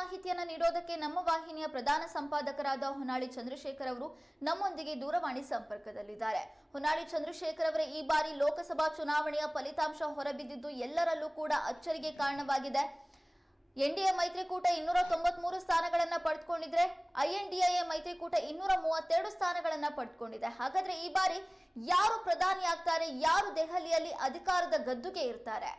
ಮಾಹಿತಿಯನ್ನ ನೀಡೋದಕ್ಕೆ ನಮ್ಮ ವಾಹಿನಿಯ ಪ್ರಧಾನ ಸಂಪಾದಕರಾದ ಹೊನ್ನಾಳಿ ಚಂದ್ರಶೇಖರ್ ಅವರು ನಮ್ಮೊಂದಿಗೆ ದೂರವಾಣಿ ಸಂಪರ್ಕದಲ್ಲಿದ್ದಾರೆ. ಹೊನ್ನಾಳಿ ಚಂದ್ರಶೇಖರ್ ಅವರೇ, ಈ ಬಾರಿ ಲೋಕಸಭಾ ಚುನಾವಣೆಯ ಫಲಿತಾಂಶ ಹೊರಬಿದ್ದಿದ್ದು ಎಲ್ಲರಲ್ಲೂ ಕೂಡ ಅಚ್ಚರಿಗೆ ಕಾರಣವಾಗಿದೆ. ಎನ್ಡಿಎ ಮೈತ್ರಿಕೂಟ ಇನ್ನೂರ ತೊಂಬತ್ಮೂರು ಸ್ಥಾನಗಳನ್ನ ಪಡೆದುಕೊಂಡಿದ್ರೆ ಐಎನ್ಡಿಎ ಮೈತ್ರಿಕೂಟ ಇನ್ನೂರ ಮೂವತ್ತೆರಡು ಸ್ಥಾನಗಳನ್ನ ಪಡೆದುಕೊಂಡಿದೆ ಹಾಗಾದ್ರೆ ಈ ಬಾರಿ ಯಾರು ಪ್ರಧಾನಿ ಆಗ್ತಾರೆ ಯಾರು ದೆಹಲಿಯಲ್ಲಿ ಅಧಿಕಾರದ ಗದ್ದುಗೆ ಇರ್ತಾರೆ?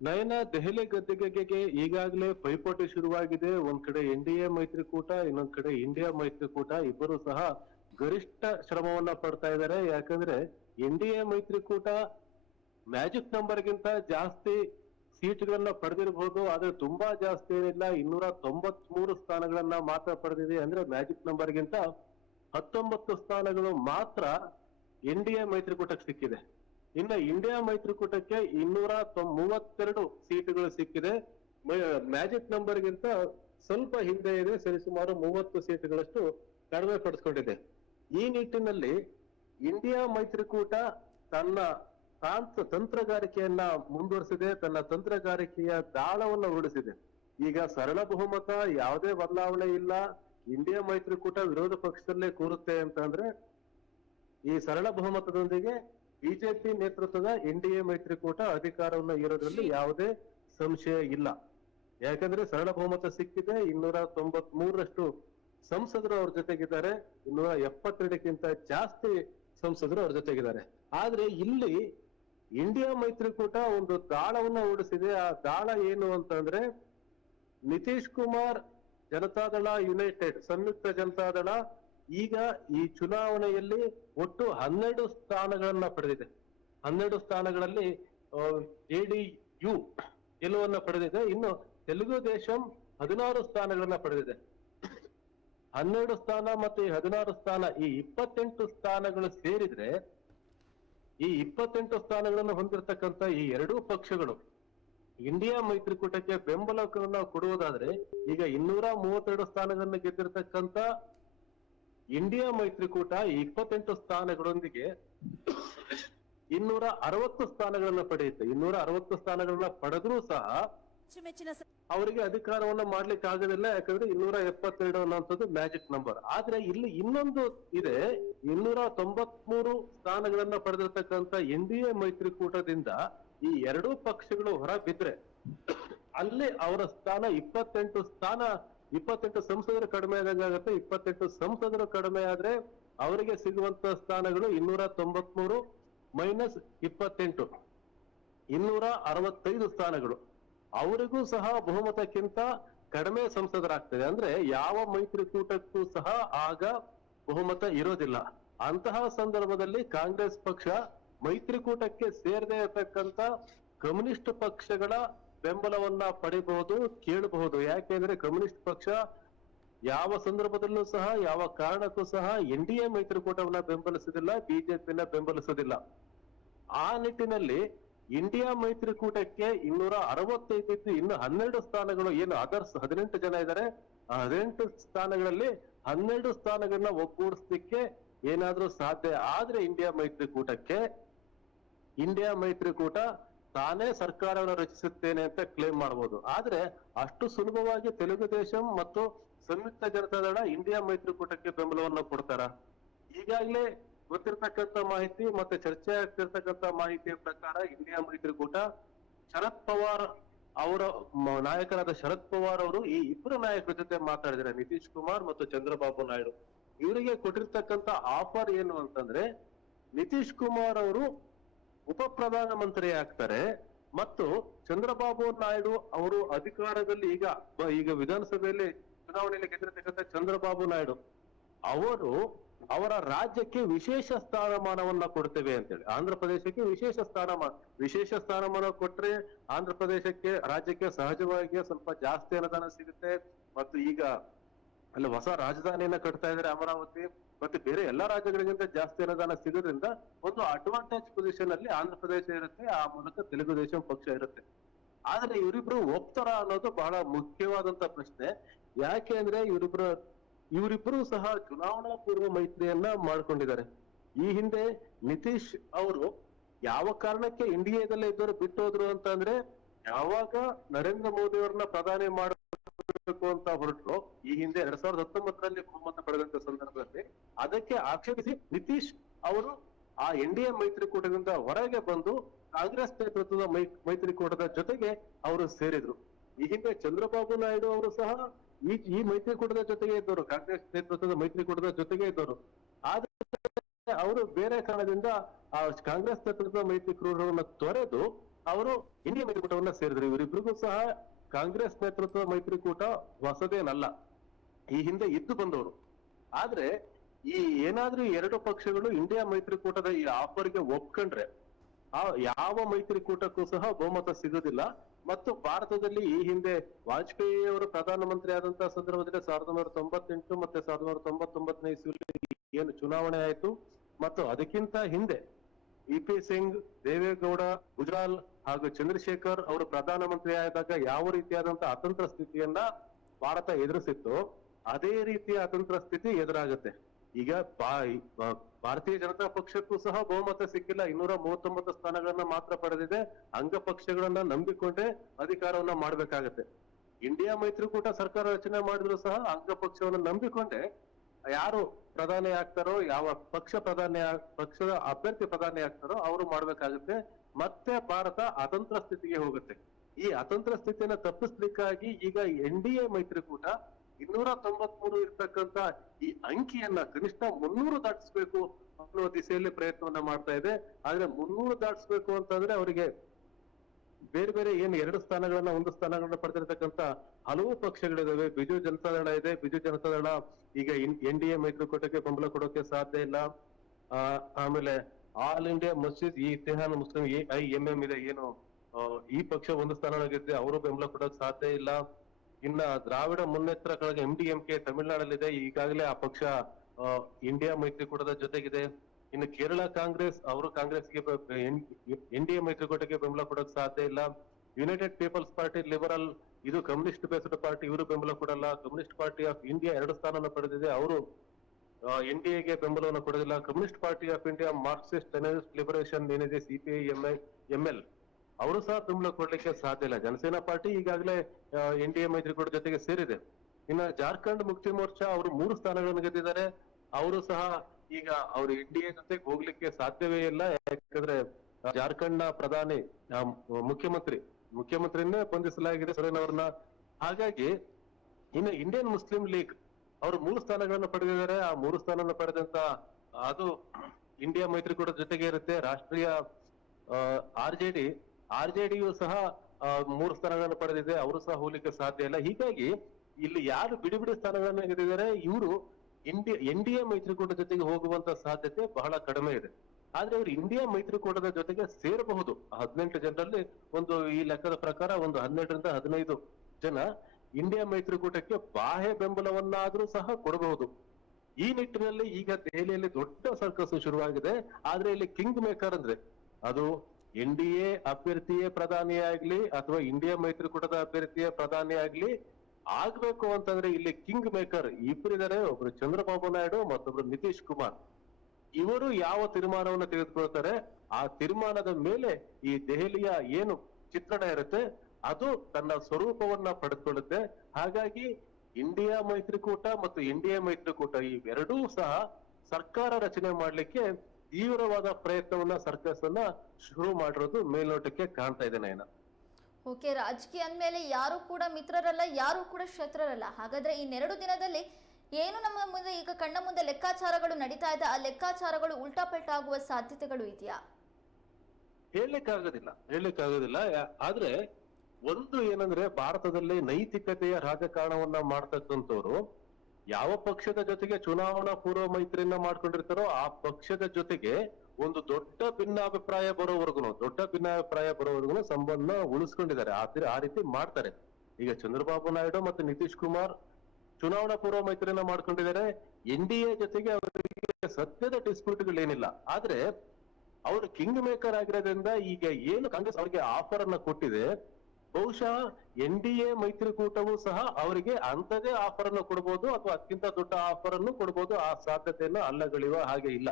ನಯನ ದೆಹಲಿ ಗದ್ದುಗೆಗೆ ಈಗಾಗಲೇ ಪೈಪೋಟಿ ಶುರುವಾಗಿದೆ. ಒಂದ್ ಕಡೆ ಎನ್ ಡಿ ಎ ಮೈತ್ರಿಕೂಟ, ಇನ್ನೊಂದ್ ಕಡೆ ಇಂಡಿಯಾ ಮೈತ್ರಿಕೂಟ. ಇಬ್ಬರು ಸಹ ಗರಿಷ್ಠ ಶ್ರಮವನ್ನ ಪಡ್ತಾ ಇದ್ದಾರೆ. ಯಾಕಂದ್ರೆ ಎನ್ ಡಿ ಎ ಮೈತ್ರಿಕೂಟ ಮ್ಯಾಜಿಕ್ ನಂಬರ್ ಗಿಂತ ಜಾಸ್ತಿ ಸೀಟ್ಗಳನ್ನ ಪಡೆದಿರಬಹುದು ಆದ್ರೆ ತುಂಬಾ ಜಾಸ್ತಿ ಏನಿಲ್ಲ. ಇನ್ನೂರ ತೊಂಬತ್ ಮೂರು ಸ್ಥಾನಗಳನ್ನ ಮಾತ್ರ ಪಡೆದಿದೆ. ಅಂದ್ರೆ ಮ್ಯಾಜಿಕ್ ನಂಬರ್ ಗಿಂತ ಹತ್ತೊಂಬತ್ತು ಸ್ಥಾನಗಳು ಮಾತ್ರ ಎನ್ ಡಿ ಎ ಮೈತ್ರಿಕೂಟಕ್ಕೆ ಸಿಕ್ಕಿದೆ. ಇನ್ನು ಇಂಡಿಯಾ ಮೈತ್ರಿಕೂಟಕ್ಕೆ ಇನ್ನೂರ ಮೂವತ್ತೆರಡು ಸೀಟುಗಳು ಸಿಕ್ಕಿದೆ. ಮ್ಯಾಜಿಕ್ ನಂಬರ್ ಗಿಂತ ಸ್ವಲ್ಪ ಹಿಂದೆ ಇದೆ. ಸರಿಸುಮಾರು ಮೂವತ್ತು ಸೀಟುಗಳಷ್ಟು ಕಡಿಮೆ ಪಡಿಸ್ಕೊಂಡಿದೆ ಈ ನಿಟ್ಟಿನಲ್ಲಿ ಇಂಡಿಯಾ ಮೈತ್ರಿಕೂಟ ತನ್ನ ತಾಂತ್ರ ತಂತ್ರಗಾರಿಕೆಯನ್ನ ಮುಂದುವರಿಸಿದೆ. ತನ್ನ ತಂತ್ರಗಾರಿಕೆಯ ದಾಳವನ್ನ ಉರುಳಿಸಿದೆ ಈಗ ಸರಳ ಬಹುಮತ, ಯಾವುದೇ ಬದಲಾವಣೆ ಇಲ್ಲ. ಇಂಡಿಯಾ ಮೈತ್ರಿಕೂಟ ವಿರೋಧ ಪಕ್ಷದಲ್ಲೇ ಕೂರುತ್ತೆ ಅಂತ ಅಂದ್ರೆ ಈ ಸರಳ ಬಹುಮತದೊಂದಿಗೆ ಬಿಜೆಪಿ ನೇತೃತ್ವದ ಎನ್ ಡಿ ಎ ಮೈತ್ರಿಕೂಟ ಅಧಿಕಾರವನ್ನ ಇರೋದ್ರಲ್ಲಿ ಯಾವುದೇ ಸಂಶಯ ಇಲ್ಲ. ಯಾಕಂದ್ರೆ ಸರಳ ಬಹುಮತ ಸಿಕ್ಕಿದೆ ಇನ್ನೂರ ತೊಂಬತ್ ಮೂರರಷ್ಟು ಸಂಸದರು ಅವ್ರ ಜೊತೆಗಿದ್ದಾರೆ ಇನ್ನೂರ ಎಪ್ಪತ್ತೆರಡಕ್ಕಿಂತ ಜಾಸ್ತಿ ಸಂಸದರು ಅವ್ರ ಜೊತೆಗಿದ್ದಾರೆ. ಆದ್ರೆ ಇಲ್ಲಿ ಇಂಡಿಯಾ ಮೈತ್ರಿಕೂಟ ಒಂದು ದಾಳವನ್ನ ಓಡಿಸಿದೆ. ಆ ದಾಳ ಏನು ಅಂತಂದ್ರೆ ನಿತೀಶ್ ಕುಮಾರ್ ಜನತಾದಳ ಯುನೈಟೆಡ್ ಸಂಯುಕ್ತ ಜನತಾದಳ ಈಗ ಈ ಚುನಾವಣೆಯಲ್ಲಿ ಒಟ್ಟು ಹನ್ನೆರಡು ಸ್ಥಾನಗಳನ್ನ ಪಡೆದಿದೆ. ಹನ್ನೆರಡು ಸ್ಥಾನಗಳಲ್ಲಿ ಎಡಿಯು ಗೆಲುವನ್ನ ಪಡೆದಿದೆ. ಇನ್ನು ತೆಲುಗು ದೇಶಂ ಹದಿನಾರು ಸ್ಥಾನಗಳನ್ನ ಪಡೆದಿದೆ. ಹನ್ನೆರಡು ಸ್ಥಾನ ಮತ್ತೆ ಈ ಹದಿನಾರು ಸ್ಥಾನ, ಈ ಇಪ್ಪತ್ತೆಂಟು ಸ್ಥಾನಗಳು ಸೇರಿದ್ರೆ, ಈ ಇಪ್ಪತ್ತೆಂಟು ಸ್ಥಾನಗಳನ್ನು ಹೊಂದಿರತಕ್ಕಂತ ಈ ಎರಡೂ ಪಕ್ಷಗಳು, ಇಂಡಿಯಾ ಮೈತ್ರಿಕೂಟಕ್ಕೆ ಬೆಂಬಲವನ್ನು ಕೊಡುವುದಾದ್ರೆ, ಈಗ ಇನ್ನೂರ ಮೂವತ್ತೆರಡು ಸ್ಥಾನಗಳನ್ನು ಗೆದ್ದಿರತಕ್ಕಂತ ಇಂಡಿಯಾ ಮೈತ್ರಿಕೂಟ ಇಪ್ಪತ್ತೆಂಟು ಸ್ಥಾನಗಳೊಂದಿಗೆ ಇನ್ನೂರ ಅರವತ್ತು ಸ್ಥಾನಗಳನ್ನ ಪಡೆಯುತ್ತೆ. ಇನ್ನೂರ ಅರವತ್ತು ಸ್ಥಾನಗಳನ್ನ ಪಡೆದ್ರೂ ಸಹ ಅವರಿಗೆ ಅಧಿಕಾರವನ್ನ ಮಾಡ್ಲಿಕ್ಕೆ ಆಗೋದಿಲ್ಲ. ಯಾಕಂದ್ರೆ ಇನ್ನೂರ ಎಪ್ಪತ್ತೆರಡು ಅನ್ನೋಂಥದ್ದು ಮ್ಯಾಜಿಕ್ ನಂಬರ್. ಆದ್ರೆ ಇಲ್ಲಿ ಇನ್ನೊಂದು ಇದೆ. ಇನ್ನೂರ ತೊಂಬತ್ಮೂರು ಸ್ಥಾನಗಳನ್ನ ಪಡೆದಿರ್ತಕ್ಕಂಥ ಎನ್ ಡಿ ಎ ಮೈತ್ರಿಕೂಟದಿಂದ ಈ ಎರಡೂ ಪಕ್ಷಗಳು ಹೊರ ಬಿದ್ರೆ ಅಲ್ಲಿ ಅವರ ಸ್ಥಾನ ಇಪ್ಪತ್ತೆಂಟು ಸ್ಥಾನ ಇಪ್ಪತ್ತೆಂಟು ಸಂಸದರು ಕಡಿಮೆ ಆದಂಗಾಗತ್ತೆ ಇಪ್ಪತ್ತೆಂಟು ಸಂಸದರು ಕಡಿಮೆ ಆದ್ರೆ ಅವರಿಗೆ ಸಿಗುವಂತ ಸ್ಥಾನಗಳು ಇನ್ನೂರ ತೊಂಬತ್ಮೂರು ಮೈನಸ್ ಇಪ್ಪತ್ತೆಂಟು. ಇನ್ನೂರ ಅರವತ್ತೈದು ಸ್ಥಾನಗಳು. ಅವರಿಗೂ ಸಹ ಬಹುಮತಕ್ಕಿಂತ ಕಡಿಮೆ ಸಂಸದರಾಗ್ತದೆ. ಅಂದ್ರೆ ಯಾವ ಮೈತ್ರಿಕೂಟಕ್ಕೂ ಸಹ ಆಗ ಬಹುಮತ ಇರೋದಿಲ್ಲ. ಅಂತಹ ಸಂದರ್ಭದಲ್ಲಿ ಕಾಂಗ್ರೆಸ್ ಪಕ್ಷ ಮೈತ್ರಿಕೂಟಕ್ಕೆ ಸೇರದೇ ಇರತಕ್ಕಂತ ಕಮ್ಯುನಿಸ್ಟ್ ಪಕ್ಷಗಳ ಬೆಂಬಲವನ್ನ ಪಡಿಬಹುದು, ಕೇಳಬಹುದು. ಯಾಕೆಂದ್ರೆ ಕಮ್ಯುನಿಸ್ಟ್ ಪಕ್ಷ ಯಾವ ಸಂದರ್ಭದಲ್ಲೂ ಸಹ, ಯಾವ ಕಾರಣಕ್ಕೂ ಸಹ ಎನ್ ಡಿ ಎ ಮೈತ್ರಿಕೂಟವನ್ನ ಬೆಂಬಲಿಸುದಿಲ್ಲ ಬಿಜೆಪಿನ ಬೆಂಬಲಿಸುದಿಲ್ಲ. ಆ ನಿಟ್ಟಿನಲ್ಲಿ ಇಂಡಿಯಾ ಮೈತ್ರಿಕೂಟಕ್ಕೆ ಇನ್ನೂರ ಅರವತ್ತೈದು ಇನ್ನು ಹನ್ನೆರಡು ಸ್ಥಾನಗಳು ಏನು ಅದರ್ಸ್ ಹದಿನೆಂಟು ಜನ ಇದ್ದಾರೆ. ಆ ಹದಿನೆಂಟು ಸ್ಥಾನಗಳಲ್ಲಿ ಹನ್ನೆರಡು ಸ್ಥಾನಗಳನ್ನ ಒಗ್ಗೂಡಿಸ್ಲಿಕ್ಕೆ ಏನಾದ್ರೂ ಸಾಧ್ಯ ಆದ್ರೆ ಇಂಡಿಯಾ ಮೈತ್ರಿಕೂಟಕ್ಕೆ ಇಂಡಿಯಾ ಮೈತ್ರಿಕೂಟ ತಾನೇ ಸರ್ಕಾರವನ್ನು ರಚಿಸುತ್ತೇನೆ ಅಂತ ಕ್ಲೇಮ್ ಮಾಡಬಹುದು ಆದ್ರೆ ಅಷ್ಟು ಸುಲಭವಾಗಿ ತೆಲುಗು ದೇಶಂ ಮತ್ತು ಸಂಯುಕ್ತ ಜನತಾದಳ ಇಂಡಿಯಾ ಮೈತ್ರಿಕೂಟಕ್ಕೆ ಬೆಂಬಲವನ್ನ ಕೊಡ್ತಾರ? ಈಗಾಗಲೇ ಗೊತ್ತಿರ್ತಕ್ಕಂಥ ಮಾಹಿತಿ ಮತ್ತೆ ಚರ್ಚೆ ಆಗ್ತಿರ್ತಕ್ಕಂಥ ಮಾಹಿತಿಯ ಪ್ರಕಾರ ಇಂಡಿಯಾ ಮೈತ್ರಿಕೂಟ ಶರದ್ ಪವಾರ್ ಅವರ ನಾಯಕರಾದ ಶರದ್ ಪವಾರ್ ಅವರು ಈ ಇಬ್ಬರು ನಾಯಕರ ಜೊತೆ ಮಾತಾಡಿದ್ದಾರೆ. ನಿತೀಶ್ ಕುಮಾರ್ ಮತ್ತು ಚಂದ್ರಬಾಬು ನಾಯ್ಡು. ಇವರಿಗೆ ಕೊಟ್ಟಿರ್ತಕ್ಕಂಥ ಆಫರ್ ಏನು ಅಂತಂದ್ರೆ ನಿತೀಶ್ ಕುಮಾರ್ ಅವರು ಉಪ ಪ್ರಧಾನ ಆಗ್ತಾರೆ ಮತ್ತು ಚಂದ್ರಬಾಬು ನಾಯ್ಡು ಅವರು ಅಧಿಕಾರದಲ್ಲಿ ಈಗ ಈಗ ವಿಧಾನಸಭೆಯಲ್ಲಿ ಚುನಾವಣೆಯಲ್ಲಿ ಗೆದ್ದಿರತಕ್ಕಂಥ ಚಂದ್ರಬಾಬು ನಾಯ್ಡು, ಅವರು ಅವರ ರಾಜ್ಯಕ್ಕೆ ವಿಶೇಷ ಸ್ಥಾನಮಾನವನ್ನ ಕೊಡ್ತೇವೆ ಅಂತೇಳಿ. ಆಂಧ್ರ ಪ್ರದೇಶಕ್ಕೆ ವಿಶೇಷ ಸ್ಥಾನಮಾನ ವಿಶೇಷ ಸ್ಥಾನಮಾನ ಕೊಟ್ರೆ ಆಂಧ್ರ ಪ್ರದೇಶಕ್ಕೆ, ರಾಜ್ಯಕ್ಕೆ ಸಹಜವಾಗಿ ಸ್ವಲ್ಪ ಜಾಸ್ತಿ ಅನುದಾನ ಸಿಗುತ್ತೆ. ಮತ್ತು ಈಗ ಅಲ್ಲಿ ಹೊಸ ರಾಜಧಾನಿಯನ್ನ ಕಟ್ತಾ ಇದ್ರೆ ಅಮರಾವತಿ, ಮತ್ತೆ ಬೇರೆ ಎಲ್ಲಾ ರಾಜ್ಯಗಳಿಗಿಂತ ಜಾಸ್ತಿ ಅನುದಾನ ಸಿಗೋದ್ರಿಂದ ಒಂದು ಅಡ್ವಾಂಟೇಜ್ ಪೊಸಿಷನ್ ಅಲ್ಲಿ ಆಂಧ್ರ ಪ್ರದೇಶ ಇರುತ್ತೆ, ಆ ಮೂಲಕ ತೆಲುಗು ದೇಶಂ ಪಕ್ಷ ಇರುತ್ತೆ. ಆದ್ರೆ ಇವರಿಬ್ರು ಒಪ್ತಾರ ಅನ್ನೋದು ಬಹಳ ಮುಖ್ಯವಾದಂತ ಪ್ರಶ್ನೆ. ಯಾಕೆ ಅಂದ್ರೆ ಇವರಿಬ್ರು ಇವರಿಬ್ರು ಸಹ ಚುನಾವಣಾ ಪೂರ್ವ ಮೈತ್ರಿಯನ್ನ ಮಾಡ್ಕೊಂಡಿದ್ದಾರೆ. ಈ ಹಿಂದೆ ನಿತೀಶ್ ಅವರು ಯಾವ ಕಾರಣಕ್ಕೆ ಇಂಡಿಯಾದಲ್ಲೇ ಇದ್ದವರು ಬಿಟ್ಟು ಹೋದ್ರು ಅಂತ ಅಂದ್ರೆ ಯಾವಾಗ ನರೇಂದ್ರ ಮೋದಿ ಅವರನ್ನ ಪ್ರಧಾನಿ ಮಾಡಬೇಕು ಅಂತ ಹೊರಟು ಈ ಹಿಂದೆ ಎರಡ್ ಸಾವಿರದ ಹತ್ತೊಂಬತ್ತರಲ್ಲಿ ಬಹುಮತ ಪಡೆದಂತ ಸಂದರ್ಭದಲ್ಲಿ, ಅದಕ್ಕೆ ಆಕ್ಷೇಪಿಸಿ ನಿತೀಶ್ ಅವರು ಆ ಎನ್ ಡಿ ಎ ಮೈತ್ರಿಕೂಟದಿಂದ ಹೊರಗೆ ಬಂದು ಕಾಂಗ್ರೆಸ್ ನೇತೃತ್ವದ ಮೈ, ಮೈತ್ರಿಕೂಟದ ಜೊತೆಗೆ ಅವರು ಸೇರಿದ್ರು. ಈ ಹಿಂದೆ ಚಂದ್ರಬಾಬು ನಾಯ್ಡು ಅವರು ಸಹ ಈ ಈ ಮೈತ್ರಿಕೂಟದ ಜೊತೆಗೆ ಇದ್ದವರು, ಕಾಂಗ್ರೆಸ್ ನೇತೃತ್ವದ ಮೈತ್ರಿಕೂಟದ ಜೊತೆಗೆ ಇದ್ದವರು. ಆದ್ರೆ ಅವರು ಬೇರೆ ಕಾರಣದಿಂದ ಆ ಕಾಂಗ್ರೆಸ್ ನೇತೃತ್ವದ ಮೈತ್ರಿಕೂಟವನ್ನು ತೊರೆದು ಅವರು ಇಂಡಿಯಾ ಮೈತ್ರಿಕೂಟವನ್ನ ಸೇರಿದ್ರು. ಇವರಿಬ್ರಿಗೂ ಸಹ ಕಾಂಗ್ರೆಸ್ ನೇತೃತ್ವದ ಮೈತ್ರಿಕೂಟ ಹೊಸದೇನಲ್ಲ. ಈ ಹಿಂದೆ ಇದ್ದು ಬಂದವರು. ಆದ್ರೆ ಈ ಏನಾದ್ರೂ ಎರಡು ಪಕ್ಷಗಳು ಇಂಡಿಯಾ ಮೈತ್ರಿಕೂಟದ ಈ ಆಫರ್ಗೆ ಒಪ್ಕೊಂಡ್ರೆ, ಆ ಯಾವ ಮೈತ್ರಿಕೂಟಕ್ಕೂ ಸಹ ಬಹುಮತ ಸಿಗೋದಿಲ್ಲ. ಮತ್ತು ಭಾರತದಲ್ಲಿ ಈ ಹಿಂದೆ ವಾಜಪೇಯಿ ಅವರು ಪ್ರಧಾನಮಂತ್ರಿ ಆದಂತಹ ಸಂದರ್ಭದಲ್ಲಿ ಸಾವಿರದ ಒಂಬೈನೂರ ತೊಂಬತ್ತೆಂಟು ಮತ್ತೆ ಸಾವಿರದ ಒಂಬೈನೂರ ತೊಂಬತ್ತೊಂಬತ್ತನೇ ಇಸ್ವಿಯಲ್ಲಿ ಏನು ಚುನಾವಣೆ ಆಯ್ತು. ಮತ್ತು ಅದಕ್ಕಿಂತ ಹಿಂದೆ ಇ ಪಿ ಸಿಂಗ್, ದೇವೇಗೌಡ, ಗುಜರಾಲ್ ಹಾಗೂ ಚಂದ್ರಶೇಖರ್ ಅವರು ಪ್ರಧಾನಮಂತ್ರಿ ಆದಾಗ ಯಾವ ರೀತಿಯಾದಂತಹ ಅತಂತ್ರ ಸ್ಥಿತಿಯನ್ನ ಭಾರತ ಎದುರಿಸಿತ್ತು ಅದೇ ರೀತಿಯ ಅತಂತ್ರ ಸ್ಥಿತಿ ಎದುರಾಗುತ್ತೆ. ಈಗ ಭಾರತೀಯ ಜನತಾ ಪಕ್ಷಕ್ಕೂ ಸಹ ಬಹುಮತ ಸಿಕ್ಕಿಲ್ಲ. ಇನ್ನೂರ ಮೂವತ್ತೊಂಬತ್ತು ಸ್ಥಾನಗಳನ್ನ ಮಾತ್ರ ಪಡೆದಿದೆ. ಅಂಗ ಪಕ್ಷಗಳನ್ನ ನಂಬಿಕೊಂಡೇ ಅಧಿಕಾರವನ್ನ ಮಾಡ್ಬೇಕಾಗತ್ತೆ. ಇಂಡಿಯಾ ಮೈತ್ರಿಕೂಟ ಸರ್ಕಾರ ರಚನೆ ಮಾಡಿದ್ರು ಸಹ ಅಂಗ ಪಕ್ಷವನ್ನ ನಂಬಿಕೊಂಡೆ ಯಾರು ಪ್ರಧಾನಿ ಆಗ್ತಾರೋ, ಯಾವ ಪಕ್ಷ ಪ್ರಧಾನಿ ಪಕ್ಷದ ಅಭ್ಯರ್ಥಿ ಪ್ರಧಾನಿ ಆಗ್ತಾರೋ, ಅವರು ಮಾಡ್ಬೇಕಾಗುತ್ತೆ. ಮತ್ತೆ ಭಾರತ ಅತಂತ್ರ ಸ್ಥಿತಿಗೆ ಹೋಗುತ್ತೆ. ಈ ಅತಂತ್ರ ಸ್ಥಿತಿಯನ್ನ ತಪ್ಪಿಸ್ಲಿಕ್ಕಾಗಿ ಈಗ ಎನ್ ಡಿ ಎ ಮೈತ್ರಿಕೂಟ ಇನ್ನೂರ ತೊಂಬತ್ಮೂರು ಇರ್ತಕ್ಕಂತ ಈ ಅಂಕಿಯನ್ನ ಕನಿಷ್ಠ ಮುನ್ನೂರು ದಾಟಿಸ್ಬೇಕು ಅನ್ನೋ ದಿಸೆಯಲ್ಲಿ ಪ್ರಯತ್ನವನ್ನ ಮಾಡ್ತಾ ಇದೆ. ಆದ್ರೆ ಮುನ್ನೂರು ದಾಟಿಸ್ಬೇಕು ಅಂತಂದ್ರೆ ಅವರಿಗೆ ಬೇರೆ ಬೇರೆ ಏನು ಎರಡು ಸ್ಥಾನಗಳನ್ನ, ಒಂದು ಸ್ಥಾನಗಳನ್ನ ಪಡೆದಿರ್ತಕ್ಕಂತ ಹಲವು ಪಕ್ಷಗಳಿದಾವೆ ಬಿಜು ಜನತಾದಳ ಇದೆ. ಬಿಜು ಜನತಾದಳ ಈಗ ಎನ್ ಡಿ ಎ ಮೈತ್ರಿಕೂಟಕ್ಕೆ ಬೆಂಬಲ ಕೊಡೋಕೆ ಸಾಧ್ಯ ಇಲ್ಲ. ಆಮೇಲೆ ಆಲ್ ಇಂಡಿಯಾ ಮಸ್ಜಿದ್ ಈ ಇತಿಹಾನ Muslim A, I, M M ಇದೆ. ಏನು ಈ ಪಕ್ಷ ಒಂದು ಸ್ಥಾನವಾಗಿದ್ದೆ ಅವರು ಬೆಂಬಲ ಕೊಡೋಕೆ ಸಾಧ್ಯ ಇಲ್ಲ. ಇನ್ನ Dravida Munnetra Kazhagam M D M K ತಮಿಳುನಾಡಲ್ಲಿದೆ. ಈಗಾಗಲೇ ಆ ಪಕ್ಷ ಇಂಡಿಯಾ ಮೈತ್ರಿಕೂಟದ ಜೊತೆಗಿದೆ. ಇನ್ನು ಕೇರಳ ಕಾಂಗ್ರೆಸ್, ಅವರು ಕಾಂಗ್ರೆಸ್ಗೆ ಎನ್ ಡಿ ಎ ಮೈತ್ರಿಕೂಟಕ್ಕೆ ಬೆಂಬಲ ಕೊಡೋಕೆ ಸಾಧ್ಯ ಇಲ್ಲ. ಯುನೈಟೆಡ್ ಪೀಪಲ್ಸ್ ಪಾರ್ಟಿ ಲಿಬರಲ್ ಇದು ಕಮ್ಯುನಿಸ್ಟ್ ಬೇಸ್ಡ್ ಪಾರ್ಟಿ, ಇವರು ಬೆಂಬಲ ಕೊಡಲ್ಲ. ಕಮ್ಯುನಿಸ್ಟ್ ಪಾರ್ಟಿ ಆಫ್ ಇಂಡಿಯಾ ಎರಡು ಸ್ಥಾನವನ್ನು ಪಡೆದಿದೆ. ಅವರು ಎನ್ ಡಿ ಎಗೆ ಬೆಂಬಲವನ್ನು ಕೊಡೋದಿಲ್ಲ communist party of India, Marxist ಎನರ್ಜಿಸ್ಟ್ liberation, ಏನಿದೆ ಸಿಪಿಐ ಎಂ ಎಂ ಎಲ್. ಅವರು ಸಹ ಬೆಂಬಲ ಕೊಡಲಿಕ್ಕೆ ಸಾಧ್ಯ ಇಲ್ಲ. ಜನಸೇನಾ ಪಾರ್ಟಿ ಈಗಾಗಲೇ ಎನ್ ಡಿ ಎ ಮೈತ್ರಿಕೂಟ ಜೊತೆಗೆ ಸೇರಿದೆ. ಇನ್ನು ಜಾರ್ಖಂಡ್ ಮುಕ್ತಿ ಮೋರ್ಚಾ ಅವರು ಮೂರು ಸ್ಥಾನಗಳನ್ನು ಗೆದ್ದಿದ್ದಾರೆ. ಅವರು ಸಹ ಈಗ ಅವರು ಎನ್ ಡಿ ಎ ಜೊತೆಗೆ ಹೋಗ್ಲಿಕ್ಕೆ ಸಾಧ್ಯವೇ ಇಲ್ಲ. ಯಾಕಂದ್ರೆ ಜಾರ್ಖಂಡ್ನ ಪ್ರಧಾನಿ ಮುಖ್ಯಮಂತ್ರಿ ಮುಖ್ಯಮಂತ್ರಿನೇ ಬಂಧಿಸಲಾಗಿದೆ ಸೊರೇನ್ ಅವ್ರನ್ನ. ಹಾಗಾಗಿ ಇನ್ನು ಇಂಡಿಯನ್ ಮುಸ್ಲಿಂ ಲೀಗ್ ಅವರು ಮೂರು ಸ್ಥಾನಗಳನ್ನು ಪಡೆದಿದ್ದಾರೆ. ಆ ಮೂರು ಸ್ಥಾನವನ್ನು ಪಡೆದಂತ, ಅದು ಇಂಡಿಯಾ ಮೈತ್ರಿಕೂಟದ ಜೊತೆಗೆ ಇರುತ್ತೆ. Rashtriya R J D, R J D U ಸಹ ಮೂರು ಸ್ಥಾನಗಳನ್ನು ಪಡೆದಿದೆ. ಅವರು ಸಹ ಹೋಗ್ಲಿಕ್ಕೆ ಸಾಧ್ಯ ಇಲ್ಲ. ಹೀಗಾಗಿ ಇಲ್ಲಿ ಯಾರು ಬಿಡಿ ಬಿಡಿ ಸ್ಥಾನಗಳನ್ನು ಗೆದ್ದಿದ್ದಾರೆ ಇವರು ಇಂಡಿಯಾ ಎನ್ ಡಿ ಎ ಮೈತ್ರಿಕೂಟ ಜೊತೆಗೆ ಹೋಗುವಂತ ಸಾಧ್ಯತೆ ಬಹಳ ಕಡಿಮೆ ಇದೆ. ಆದ್ರೆ ಅವರು ಇಂಡಿಯಾ ಮೈತ್ರಿಕೂಟದ ಜೊತೆಗೆ ಸೇರಬಹುದು. ಹದಿನೆಂಟು ಜನರಲ್ಲಿ ಒಂದು ಈ ಲೆಕ್ಕದ ಪ್ರಕಾರ ಒಂದು ಹನ್ನೆರಡರಿಂದ ಹದಿನೈದು ಜನ ಇಂಡಿಯಾ ಮೈತ್ರಿಕೂಟಕ್ಕೆ ಬಾಹ್ಯ ಬೆಂಬಲವನ್ನಾದ್ರೂ ಸಹ ಕೊಡಬಹುದು. ಈ ನಿಟ್ಟಿನಲ್ಲಿ ಈಗ ದೆಹಲಿಯಲ್ಲಿ ದೊಡ್ಡ ಸರ್ಕಸ್ ಶುರುವಾಗಿದೆ. ಆದ್ರೆ ಇಲ್ಲಿ ಕಿಂಗ್ ಮೇಕರ್ ಅಂದ್ರೆ ಅದು ಎನ್ ಡಿ ಎ ಅಭ್ಯರ್ಥಿಯೇ ಪ್ರಧಾನಿಯಾಗ್ಲಿ ಅಥವಾ ಇಂಡಿಯಾ ಮೈತ್ರಿಕೂಟದ ಅಭ್ಯರ್ಥಿಯ ಪ್ರಧಾನಿ ಆಗ್ಲಿ ಆಗ್ಬೇಕು ಅಂತಂದ್ರೆ ಇಲ್ಲಿ ಕಿಂಗ್ ಮೇಕರ್ ಇಬ್ಬರಿದ್ದಾರೆ ಒಬ್ರು ಚಂದ್ರಬಾಬು ನಾಯ್ಡು, ಮತ್ತೊಬ್ರು ನಿತೀಶ್ ಕುಮಾರ್. ಇವರು ಯಾವ ತೀರ್ಮಾನವನ್ನು ತೆಗೆದುಕೊಳ್ತಾರೆ? ಆ ತೀರ್ಮಾನದ ಮೇಲೆ ಈ ದೆಹಲಿಯ ಏನು ಚಿತ್ರಣ ಇರುತ್ತೆ, ಅದು ತನ್ನ ಸ್ವರೂಪವನ್ನ ಪಡೆದುಕೊಳ್ಳುತ್ತೆ. ಹಾಗಾಗಿ ಇಂಡಿಯಾ ಮೈತ್ರಿಕೂಟ ಮತ್ತು ಇಂಡಿಯಾ ಮೈತ್ರಿಕೂಟ ಇವೆರಡೂ ಸಹ ಸರ್ಕಾರ ರಚನೆ ಮಾಡ್ಲಿಕ್ಕೆ ತೀವ್ರವಾದ ಪ್ರಯತ್ನವನ್ನ ಸರ್ಕಸ್ ಅನ್ನ ಶುರು ಮಾಡಿರೋದು ಮೇಲ್ನೋಟಕ್ಕೆ ಕಾಣ್ತಾ ಇದೆ ನಯನ. ಓಕೆ, ರಾಜಕೀಯ ಅಂದ್ಮೇಲೆ ಯಾರು ಕೂಡ ಮಿತ್ರರಲ್ಲ, ಯಾರು ಕೂಡ ಶತ್ರುರಲ್ಲ. ಹಾಗಾದ್ರೆ ಇನ್ನೆರಡು ದಿನದಲ್ಲಿ ಏನು ನಮ್ಮ ಮುಂದೆ ಈಗ ಕಣ್ಣ ಮುಂದೆ ಲೆಕ್ಕಾಚಾರಗಳು ನಡೀತಾ ಇದೆ, ಆ ಲೆಕ್ಕಾಚಾರಗಳು ಉಲ್ಟಾ ಪಲ್ಟಾ ಆಗುವ ಸಾಧ್ಯತೆಗಳು ಇದೆಯಾ? ಹೇಳಲಿಕ್ಕಾಗೋದಿಲ್ಲ ಹೇಳಲಿಕ್ಕಾಗೋದಿಲ್ಲ. ಆದ್ರೆ ಒಂದು ಏನಂದ್ರೆ ಭಾರತದಲ್ಲಿ ನೈತಿಕತೆಯ ರಾಜಕಾರಣವನ್ನ ಮಾಡ್ತಕ್ಕಂಥವ್ರು ಯಾವ ಪಕ್ಷದ ಜೊತೆಗೆ ಚುನಾವಣಾ ಪೂರ್ವ ಮೈತ್ರಿಯನ್ನ ಮಾಡ್ಕೊಂಡಿರ್ತಾರೋ ಆ ಪಕ್ಷದ ಜೊತೆಗೆ ಒಂದು ದೊಡ್ಡ ಭಿನ್ನಾಭಿಪ್ರಾಯ ಬರೋವರೆಗೂ, ದೊಡ್ಡ ಭಿನ್ನಾಭಿಪ್ರಾಯ ಬರೋವರೆಗೂ ಸಂಬಂಧ ಉಳಿಸ್ಕೊಂಡಿದ್ದಾರೆ. ಆ ತಿ- ಆ ರೀತಿ ಮಾಡ್ತಾರೆ. ಈಗ ಚಂದ್ರಬಾಬು ನಾಯ್ಡು ಮತ್ತು ನಿತೀಶ್ ಕುಮಾರ್ ಚುನಾವಣಾ ಪೂರ್ವ ಮೈತ್ರಿಯನ್ನ ಮಾಡ್ಕೊಂಡಿದ್ದಾರೆ. ಎನ್ ಡಿ ಎ ಜೊತೆಗೆ ಅವರಿಗೆ ಸದ್ಯದ ಡಿಸ್ಪ್ಯೂಟ್ಗಳೇನಿಲ್ಲ ಆದ್ರೆ ಅವರು ಕಿಂಗ್ ಮೇಕರ್ ಆಗಿರೋದ್ರಿಂದ ಈಗ ಏನು ಕಾಂಗ್ರೆಸ್ ಅವರಿಗೆ ಆಫರ್ ಅನ್ನ ಕೊಟ್ಟಿದೆ, ಬಹುಶಃ ಎನ್ ಡಿ ಎ ಮೈತ್ರಿಕೂಟವೂ ಸಹ ಅವರಿಗೆ ಅಂತದೇ ಆಫರ್ ಅನ್ನು ಕೊಡಬಹುದು ಅಥವಾ ಅದಕ್ಕಿಂತ ದೊಡ್ಡ ಆಫರ್ ಅನ್ನು ಕೊಡಬಹುದು ಆ ಸಾಧ್ಯತೆಯನ್ನು ಅಲ್ಲಗಳೆಯುವ ಹಾಗೆ ಇಲ್ಲ.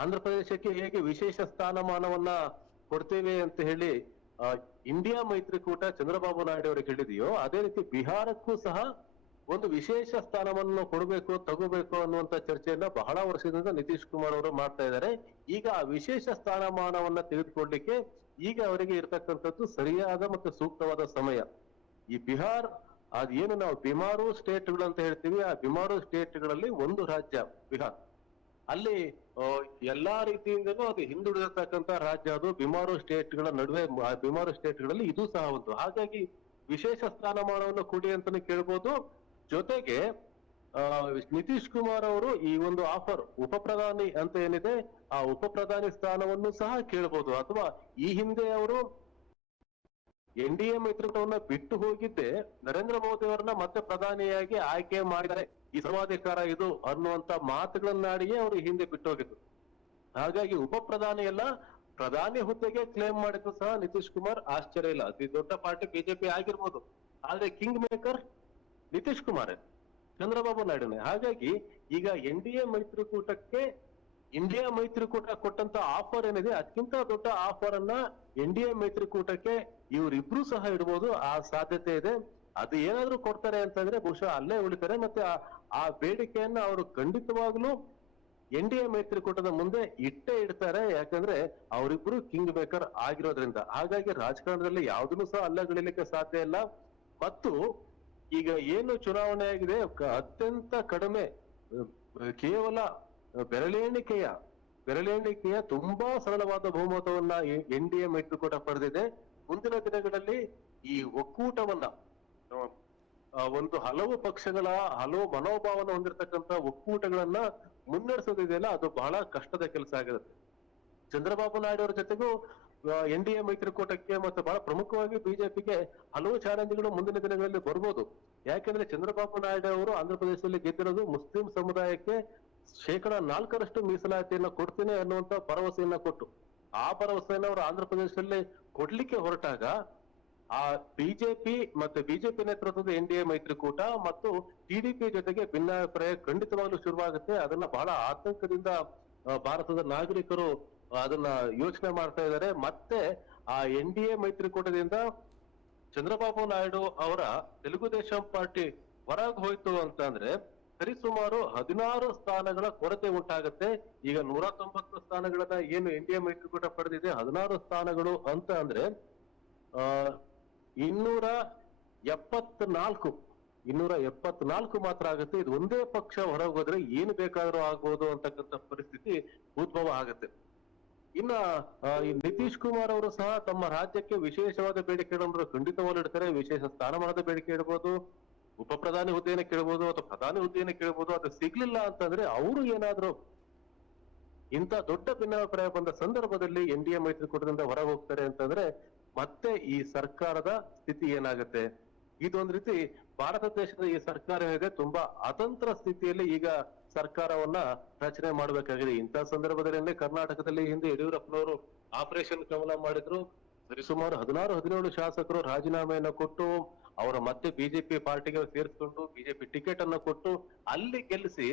ಆಂಧ್ರ ಪ್ರದೇಶಕ್ಕೆ ಹೇಗೆ ವಿಶೇಷ ಸ್ಥಾನಮಾನವನ್ನ ಕೊಡ್ತೇವೆ ಅಂತ ಹೇಳಿ ಇಂಡಿಯಾ ಮೈತ್ರಿಕೂಟ ಚಂದ್ರಬಾಬು ನಾಯ್ಡು ಅವರಿಗೆ ಹೇಳಿದೆಯೋ, ಅದೇ ರೀತಿ ಬಿಹಾರಕ್ಕೂ ಸಹ ಒಂದು ವಿಶೇಷ ಸ್ಥಾನವನ್ನು ಕೊಡಬೇಕು, ತಗೋಬೇಕು ಅನ್ನುವಂತ ಚರ್ಚೆಯನ್ನ ಬಹಳ ವರ್ಷದಿಂದ ನಿತೀಶ್ ಕುಮಾರ್ ಅವರು ಮಾಡ್ತಾ ಇದ್ದಾರೆ. ಈಗ ಆ ವಿಶೇಷ ಸ್ಥಾನಮಾನವನ್ನ ತೆಗೆದುಕೊಳ್ಳಿಕ್ಕೆ ಈಗ ಅವರಿಗೆ ಇರತಕ್ಕಂಥದ್ದು ಸರಿಯಾದ ಮತ್ತು ಸೂಕ್ತವಾದ ಸಮಯ. ಈ ಬಿಹಾರ್ ಅದೇನು ನಾವು ಬಿಮಾರು ಸ್ಟೇಟ್ಗಳು ಅಂತ ಹೇಳ್ತೀವಿ, ಆ ಬಿಮಾರು ಸ್ಟೇಟ್ಗಳಲ್ಲಿ ಒಂದು ರಾಜ್ಯ ಬಿಹಾರ್. ಅಲ್ಲಿ ಎಲ್ಲಾ ರೀತಿಯಿಂದಲೂ ಅದು ಹಿಂದುಳಿದಿರ್ತಕ್ಕಂತ ರಾಜ್ಯ, ಅದು ಬಿಮಾರು ಸ್ಟೇಟ್ಗಳ ನಡುವೆ ಬಿಮಾರು ಸ್ಟೇಟ್ಗಳಲ್ಲಿ ಇದು ಸಹ ಒಂದು. ಹಾಗಾಗಿ ವಿಶೇಷ ಸ್ಥಾನಮಾನವನ್ನು ಕೊಡಿ ಅಂತಾನೆ ಕೇಳ್ಬೋದು. ಜೊತೆಗೆ ನಿತೀಶ್ ಕುಮಾರ್ ಅವರು ಈ ಒಂದು ಆಫರ್ ಉಪ ಪ್ರಧಾನಿ ಅಂತ ಏನಿದೆ, ಆ ಉಪ ಪ್ರಧಾನಿ ಸ್ಥಾನವನ್ನು ಸಹ ಕೇಳಬಹುದು ಅಥವಾ ಈ ಹಿಂದೆ ಅವರು ಎನ್ ಡಿ ಎ ಮೈತ್ರಿಕೂಟವನ್ನ ಬಿಟ್ಟು ಹೋಗಿದ್ದೆ ನರೇಂದ್ರ ಮೋದಿ ಅವರನ್ನ ಮತ್ತೆ ಪ್ರಧಾನಿಯಾಗಿ ಆಯ್ಕೆ ಮಾಡಿದರೆ ಈ ಸರ್ವಾಧಿಕಾರ ಇದು ಅನ್ನುವಂತ ಮಾತುಗಳನ್ನಾಡಿಯೇ ಅವರು ಹಿಂದೆ ಬಿಟ್ಟು ಹೋಗಿದ್ರು. ಹಾಗಾಗಿ ಉಪ ಪ್ರಧಾನಿ ಪ್ರಧಾನಿ ಹುದ್ದೆಗೆ ಕ್ಲೇಮ್ ಮಾಡಿದ್ರು ಸಹ ನಿತೀಶ್ ಕುಮಾರ್. ಆಶ್ಚರ್ಯ ಇಲ್ಲ, ಅತಿ ದೊಡ್ಡ ಪಾರ್ಟಿ ಬಿಜೆಪಿ ಆಗಿರ್ಬೋದು. ಆದ್ರೆ ಕಿಂಗ್ ಮೇಕರ್ ನಿತೀಶ್ ಕುಮಾರ್, ಚಂದ್ರಬಾಬು ನಾಯ್ಡುನೇ. ಹಾಗಾಗಿ ಈಗ ಎನ್ ಡಿ ಎ ಮೈತ್ರಿಕೂಟಕ್ಕೆ, ಇಂಡಿಯಾ ಮೈತ್ರಿಕೂಟ ಕೊಟ್ಟಂತ ಆಫರ್ ಏನಿದೆ, ಅದಕ್ಕಿಂತ ದೊಡ್ಡ ಆಫರ್ ಅನ್ನ ಎನ್ ಡಿ ಎ ಮೈತ್ರಿಕೂಟಕ್ಕೆ ಇವರಿಬ್ರು ಸಹ ಇಡ್ಬೋದು, ಆ ಸಾಧ್ಯತೆ ಇದೆ. ಅದು ಏನಾದ್ರೂ ಕೊಡ್ತಾರೆ ಅಂತಂದ್ರೆ ಬಹುಶಃ ಅಲ್ಲೇ ಉಳಿತಾರೆ. ಮತ್ತೆ ಆ- ಆ ಬೇಡಿಕೆಯನ್ನ ಅವರು ಖಂಡಿತವಾಗ್ಲೂ ಎನ್ ಡಿ ಎ ಮೈತ್ರಿಕೂಟದ ಮುಂದೆ ಇಟ್ಟೇ ಇಡ್ತಾರೆ. ಯಾಕಂದ್ರೆ ಅವರಿಬ್ರು ಕಿಂಗ್ ಬೇಕರ್ ಆಗಿರೋದ್ರಿಂದ. ಹಾಗಾಗಿ ರಾಜಕಾರಣದಲ್ಲಿ ಯಾವ್ದನ್ನು ಸಹ ಅಲ್ಲಗಳಿಲಿಕ್ಕೆ ಸಾಧ್ಯ ಇಲ್ಲ. ಮತ್ತು ಈಗ ಏನು ಚುನಾವಣೆ ಆಗಿದೆ? ಅತ್ಯಂತ ಕಡಿಮೆ ಕೇವಲ ಬೆರಳೆಣಿಕೆಯ ಬೆರಳೆಣಿಕೆಯ ತುಂಬಾ ಸರಳವಾದ ಬಹುಮತವನ್ನ ಎನ್ ಡಿ ಎ ಮೈತ್ರಿಕೂಟ ಪಡೆದಿದೆ. ಮುಂದಿನ ದಿನಗಳಲ್ಲಿ ಈ ಒಕ್ಕೂಟವನ್ನ ಒಂದು ಹಲವು ಪಕ್ಷಗಳ ಹಲವು ಮನೋಭಾವನ ಹೊಂದಿರತಕ್ಕಂತ ಒಕ್ಕೂಟಗಳನ್ನ ಮುನ್ನಡೆಸೋದಿದೆಯಲ್ಲ, ಅದು ಬಹಳ ಕಷ್ಟದ ಕೆಲಸ ಆಗಿರುತ್ತೆ ಚಂದ್ರಬಾಬು ನಾಯ್ಡು ಅವರ ಜೊತೆಗೂ ಎನ್ ಡಿ ಎ ಮೈತ್ರಿಕೂಟಕ್ಕೆ ಮತ್ತು ಬಹಳ ಪ್ರಮುಖವಾಗಿ ಬಿಜೆಪಿಗೆ ಹಲವು ಚಾಲೆಂಜ್ಗಳು ಮುಂದಿನ ದಿನಗಳಲ್ಲಿ ಬರ್ಬೋದು. ಯಾಕೆಂದ್ರೆ ಚಂದ್ರಬಾಬು ನಾಯ್ಡು ಅವರು ಆಂಧ್ರ ಪ್ರದೇಶದಲ್ಲಿ ಗೆದ್ದಿರೋದು ಮುಸ್ಲಿಂ ಸಮುದಾಯಕ್ಕೆ ಶೇಕಡ ನಾಲ್ಕರಷ್ಟು ಮೀಸಲಾತಿಯನ್ನ ಕೊಡ್ತೀನಿ ಅನ್ನುವಂತ ಭರವಸೆಯನ್ನ ಕೊಟ್ಟು. ಆ ಭರವಸೆಯನ್ನ ಅವರು ಆಂಧ್ರ ಪ್ರದೇಶದಲ್ಲಿ ಕೊಡ್ಲಿಕ್ಕೆ ಹೊರಟಾಗ ಆ ಬಿಜೆಪಿ ಮತ್ತೆ ಬಿಜೆಪಿ ನೇತೃತ್ವದ ಎನ್ ಡಿ ಎ ಮೈತ್ರಿಕೂಟ ಮತ್ತು ಟಿಡಿಪಿ ಜೊತೆಗೆ ಭಿನ್ನಾಭಿಪ್ರಾಯ ಖಂಡಿತವಾಗ್ಲೂ ಶುರುವಾಗುತ್ತೆ. ಅದನ್ನ ಬಹಳ ಆತಂಕದಿಂದ ಭಾರತದ ನಾಗರಿಕರು ಅದನ್ನ ಯೋಚನೆ ಮಾಡ್ತಾ ಇದ್ದಾರೆ. ಮತ್ತೆ ಆ ಎನ್ ಡಿ ಎ ಮೈತ್ರಿಕೂಟದಿಂದ ಚಂದ್ರಬಾಬು ನಾಯ್ಡು ಅವರ ತೆಲುಗು ದೇಶಂ ಪಾರ್ಟಿ ಹೊರಗೆ ಹೋಯ್ತು ಅಂತಂದ್ರೆ ಸರಿಸುಮಾರು ಹದಿನಾರು ಸ್ಥಾನಗಳ ಕೊರತೆ ಉಂಟಾಗತ್ತೆ. ಈಗ ನೂರ ತೊಂಬತ್ತು ಸ್ಥಾನಗಳನ್ನ ಏನು ಎನ್ ಡಿ ಎ ಮೈತ್ರಿಕೂಟ ಪಡೆದಿದೆ? ಹದಿನಾರು ಸ್ಥಾನಗಳು ಅಂತ ಅಂದ್ರೆ, ಆ, ಇನ್ನೂರ ಎಪ್ಪತ್ನಾಲ್ಕು ಇನ್ನೂರ ಎಪ್ಪತ್ನಾಲ್ಕು ಮಾತ್ರ ಆಗುತ್ತೆ. ಇದು ಒಂದೇ ಪಕ್ಷ ಹೊರಗೆ ಹೋದ್ರೆ ಏನು ಬೇಕಾದರೂ ಆಗ್ಬೋದು ಅಂತಕ್ಕಂಥ ಪರಿಸ್ಥಿತಿ ಉದ್ಭವ ಆಗುತ್ತೆ. ಇನ್ನ ಈ ನಿತೀಶ್ ಕುಮಾರ್ ಅವರು ಸಹ ತಮ್ಮ ರಾಜ್ಯಕ್ಕೆ ವಿಶೇಷವಾದ ಬೇಡಿಕೆಗಳನ್ನು ಖಂಡಿತವಾಗ್ಲೂ ಇಡ್ತಾರೆ ವಿಶೇಷ ಸ್ಥಾನಮಾನದ ಬೇಡಿಕೆ ಇಡಬಹುದು ಉಪ ಪ್ರಧಾನಿ ಹುದ್ದೆಯನ್ನು ಕೇಳಬಹುದು ಅಥವಾ ಪ್ರಧಾನಿ ಹುದ್ದೆಯನ್ನು ಕೇಳಬಹುದು ಅದು ಸಿಗ್ಲಿಲ್ಲ ಅಂತಂದ್ರೆ ಅವರು ಏನಾದ್ರು ಇಂತ ದೊಡ್ಡ ಭಿನ್ನಾಭಿಪ್ರಾಯ ಬಂದ ಸಂದರ್ಭದಲ್ಲಿ ಎನ್ ಡಿ ಎ ಮೈತ್ರಿಕೂಟದಿಂದ ಹೊರ ಹೋಗ್ತಾರೆ ಅಂತಂದ್ರೆ ಮತ್ತೆ ಈ ಸರ್ಕಾರದ ಸ್ಥಿತಿ ಏನಾಗುತ್ತೆ? ಇದೊಂದ್ ರೀತಿ ಭಾರತ ದೇಶದ ಈ ಸರ್ಕಾರ ಏನಿದೆ ತುಂಬಾ ಅತಂತ್ರ ಸ್ಥಿತಿಯಲ್ಲಿ ಈಗ ಸರ್ಕಾರವನ್ನ ರಚನೆ ಮಾಡಬೇಕಾಗಿದೆ. ಇಂತಹ ಸಂದರ್ಭದಲ್ಲಿ ಕರ್ನಾಟಕದಲ್ಲಿ ಹಿಂದೆ ಯಡಿಯೂರಪ್ಪನವರು ಆಪರೇಷನ್ ಕಮಲ ಮಾಡಿದ್ರು. ಸರಿಸುಮಾರು ಹದಿನಾರು ಹದಿನೇಳು ಶಾಸಕರು ರಾಜೀನಾಮೆಯನ್ನ ಕೊಟ್ಟು ಅವರ ಮತ್ತೆ ಬಿಜೆಪಿ ಪಾರ್ಟಿಗೆ ಸೇರಿಸ್ಕೊಂಡು ಬಿಜೆಪಿ ಟಿಕೆಟ್ ಅನ್ನ ಕೊಟ್ಟು ಅಲ್ಲಿ ಗೆಲ್ಲಿಸಿ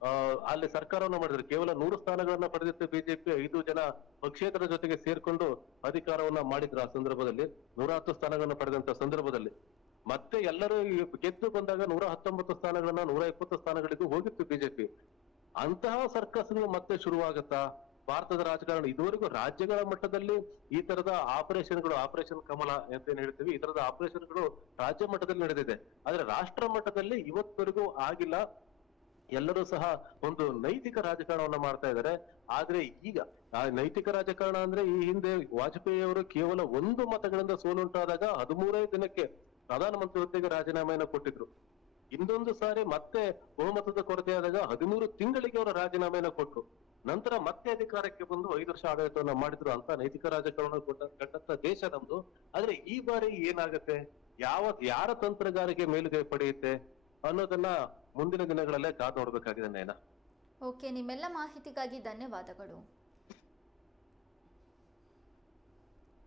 ಆ, ಅಲ್ಲಿ ಸರ್ಕಾರವನ್ನ ಮಾಡಿದ್ರು. ಕೇವಲ ನೂರು ಸ್ಥಾನಗಳನ್ನ ಪಡೆದಿತ್ತು ಬಿಜೆಪಿ ಐದು ಜನ ಪಕ್ಷೇತರ ಜೊತೆಗೆ ಸೇರ್ಕೊಂಡು ಅಧಿಕಾರವನ್ನ ಮಾಡಿದ್ರು ಆ ಸಂದರ್ಭದಲ್ಲಿ. ನೂರ ಹತ್ತು ಸ್ಥಾನಗಳನ್ನ ಪಡೆದಂತ ಸಂದರ್ಭದಲ್ಲಿ. ಮತ್ತೆ ಎಲ್ಲರೂ ಗೆದ್ದು ಬಂದಾಗ ನೂರ ಹತ್ತೊಂಬತ್ತು ಸ್ಥಾನಗಳನ್ನ ನೂರ ಇಪ್ಪತ್ತು ಸ್ಥಾನಗಳಿಗೂ ಹೋಗಿತ್ತು ಬಿಜೆಪಿ. ಅಂತಹ ಸರ್ಕಸ್ಗಳು ಮತ್ತೆ ಶುರುವಾಗತ್ತಾ? ಭಾರತದ ರಾಜಕಾರಣ ಇದುವರೆಗೂ ರಾಜ್ಯಗಳ ಮಟ್ಟದಲ್ಲಿ ಈ ತರದ ಆಪರೇಷನ್ಗಳು, ಆಪರೇಷನ್ ಕಮಲ ಅಂತ ಏನ್ ಹೇಳ್ತೀವಿ, ಈ ತರದ ಆಪರೇಷನ್ಗಳು ರಾಜ್ಯ ಮಟ್ಟದಲ್ಲಿ ನಡೆದಿದೆ. ಆದ್ರೆ ರಾಷ್ಟ್ರ ಮಟ್ಟದಲ್ಲಿ ಇವತ್ತವರೆಗೂ ಆಗಿಲ್ಲ. ಎಲ್ಲರೂ ಸಹ ಒಂದು ನೈತಿಕ ರಾಜಕಾರಣವನ್ನ ಮಾಡ್ತಾ ಇದ್ದಾರೆ. ಆದ್ರೆ ಈಗ ಆ ನೈತಿಕ ರಾಜಕಾರಣ ಅಂದ್ರೆ ಈ ಹಿಂದೆ ವಾಜಪೇಯಿ ಅವರು ಕೇವಲ ಒಂದು ಮತಗಳಿಂದ ಸೋಲುಂಟಾದಾಗ ಹದಿಮೂರೇ ದಿನಕ್ಕೆ ಪ್ರಧಾನಮಂತ್ರಿ ಹುದ್ದೆಗೆ ರಾಜೀನಾಮೆಯನ್ನು ಕೊಟ್ಟಿದ್ರು. ಇನ್ನೊಂದು ಸಾರಿ ಮತ್ತೆ ಬಹುಮತದ ಕೊರತೆ ಆದಾಗ ಹದಿಮೂರು ತಿಂಗಳಿಗೆ ಅವರು ರಾಜೀನಾಮೆಯನ್ನು ಕೊಟ್ಟರು ನಂತರ ಮತ್ತೆ ಅಧಿಕಾರಕ್ಕೆ ಬಂದು ಐದು ವರ್ಷ ಆಡಳಿತವನ್ನ ಮಾಡಿದ್ರು ಅಂತ ನೈತಿಕ ರಾಜಕಾರಣ ಕೊಟ್ಟ ಕಟ್ಟಂತ ದೇಶ ನಮ್ದು. ಆದ್ರೆ ಈ ಬಾರಿ ಏನಾಗತ್ತೆ? ಯಾವ ಯಾರ ತಂತ್ರಗಾರಿಕೆ ಮೇಲುಗೈ ಪಡೆಯುತ್ತೆ ಅನ್ನೋದನ್ನ ಮುಂದಿನ ದಿನಗಳಲ್ಲೇ ಕಾದು ನೋಡ್ಬೇಕಾಗಿದೆ ನಯನ. ಓಕೆ, ನಿಮ್ಮೆಲ್ಲ ಮಾಹಿತಿಗಾಗಿ ಧನ್ಯವಾದಗಳು.